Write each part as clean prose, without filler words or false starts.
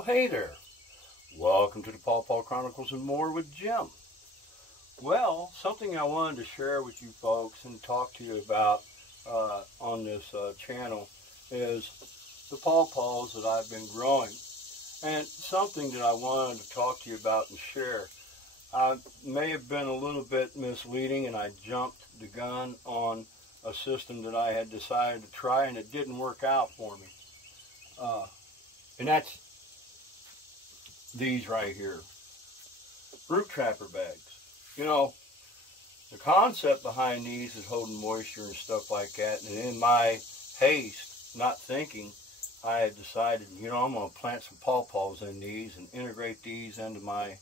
Well, hey there. Welcome to the Pawpaw Chronicles and More with Jim. Well, something I wanted to share with you folks and talk to you about on this channel is the pawpaws that I've been growing. And something that I wanted to talk to you about and share. I may have been a little bit misleading, and I jumped the gun on a system that I had decided to try, and it didn't work out for me. And that's these right here, root trapper bags. You know, the concept behind these is holding moisture and stuff like that. And in my haste, not thinking, I had decided, you know, I'm going to plant some pawpaws in these and integrate these into my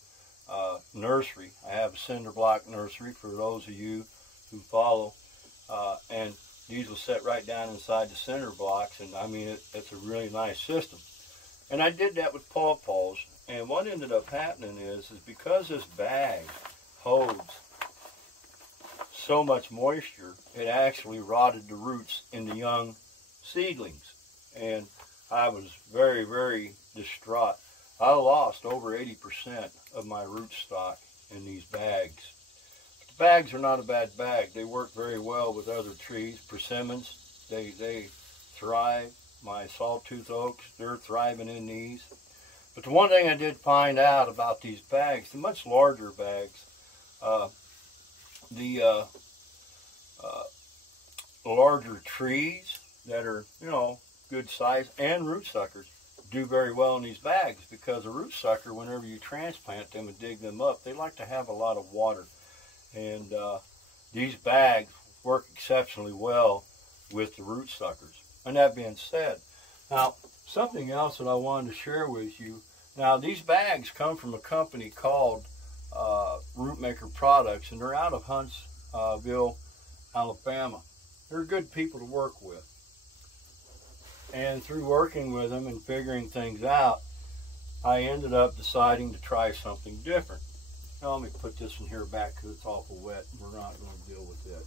nursery. I have a cinder block nursery for those of you who follow, and these will set right down inside the cinder blocks, and I mean it's a really nice system. And I did that with pawpaws, and what ended up happening is because this bag holds so much moisture, it actually rotted the roots in the young seedlings, and I was very, very distraught. I lost over 80% of my root stock in these bags. But the bags are not a bad bag. They work very well with other trees. Persimmons, they thrive. My sawtooth oaks, they're thriving in these. But the one thing I did find out about these bags, the much larger bags, the larger trees that are, you know, good size, and root suckers do very well in these bags, because a root sucker, whenever you transplant them and dig them up, they like to have a lot of water. And these bags work exceptionally well with the root suckers. And that being said, now something else that I wanted to share with you. Now these bags come from a company called Rootmaker products, and they're out of Huntsville, Alabama. They're good people to work with. And through working with them and figuring things out, I ended up deciding to try something different. Now let me put this one here back because it's awful wet and we're not going to deal with it.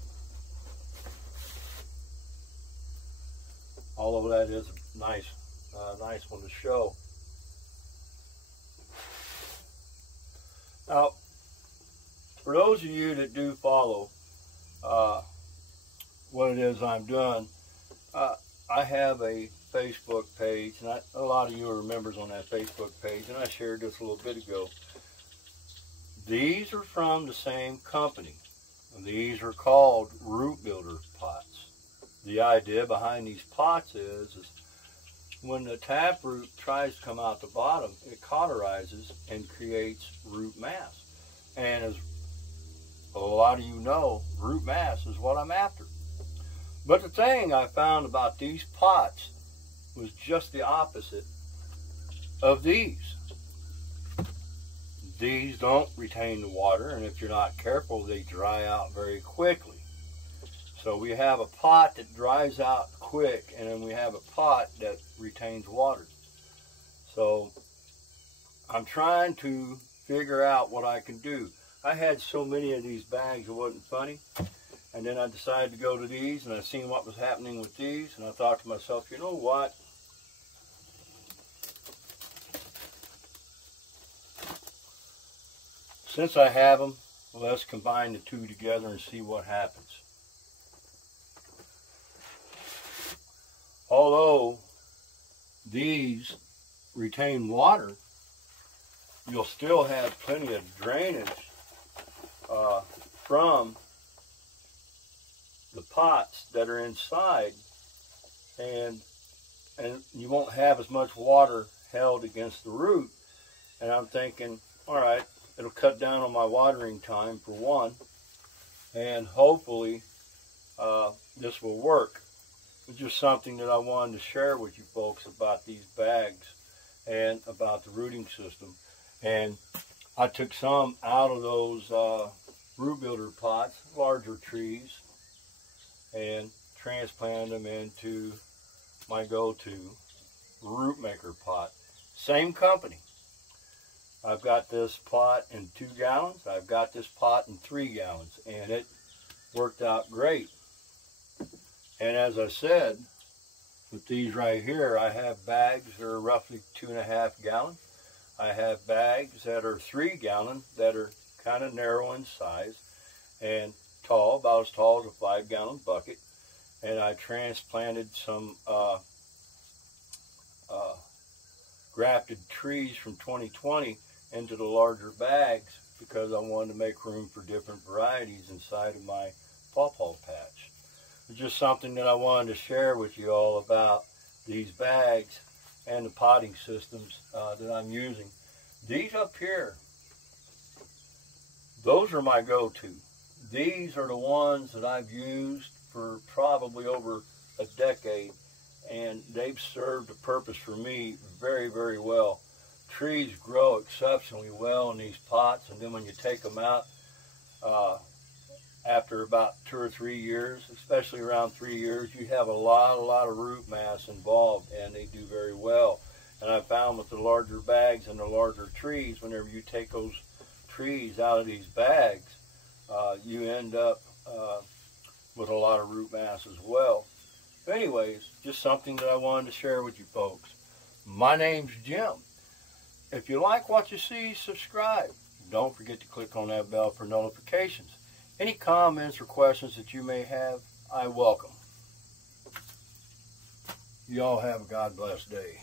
Although that is a nice one to show. Now, for those of you that do follow what it is I'm doing, I have a Facebook page, and a lot of you are members on that Facebook page, and I shared this a little bit ago. These are from the same company, and these are called root builder pots. The idea behind these pots is when the taproot tries to come out the bottom, it cauterizes and creates root mass. And as a lot of you know, root mass is what I'm after. But the thing I found about these pots was just the opposite of these. These don't retain the water, and if you're not careful, they dry out very quickly. So we have a pot that dries out quick, and then we have a pot that retains water. So I'm trying to figure out what I can do. I had so many of these bags, it wasn't funny. And then I decided to go to these, and I seen what was happening with these, and I thought to myself, you know what? Since I have them, let's combine the two together and see what happens. Although these retain water, you'll still have plenty of drainage from the pots that are inside, and you won't have as much water held against the root. And I'm thinking, all right, it'll cut down on my watering time for one, and hopefully this will work. It's just something that I wanted to share with you folks about these bags and about the rooting system. And I took some out of those root builder pots, larger trees, and transplanted them into my go-to Rootmaker pot. Same company. I've got this pot in 2 gallons. I've got this pot in 3 gallons, and it worked out great. And as I said, with these right here, I have bags that are roughly 2.5 gallon. I have bags that are 3 gallon that are kind of narrow in size and tall, about as tall as a 5 gallon bucket. And I transplanted some grafted trees from 2020 into the larger bags because I wanted to make room for different varieties inside of my pawpaw patch. It's just something that I wanted to share with you all about these bags and the potting systems that I'm using. These up here, those are my go-to. These are the ones that I've used for probably over a decade, and they've served a purpose for me very, very well. Trees grow exceptionally well in these pots, and then when you take them out after about 2 or 3 years, especially around 3 years, you have a lot of root mass involved, and they do very well. And I found with the larger bags and the larger trees, whenever you take those trees out of these bags, you end up with a lot of root mass as well. But anyways, just something that I wanted to share with you folks. My name's Jim. If you like what you see, subscribe. Don't forget to click on that bell for notifications. Any comments or questions that you may have, I welcome. You all have a God bless day.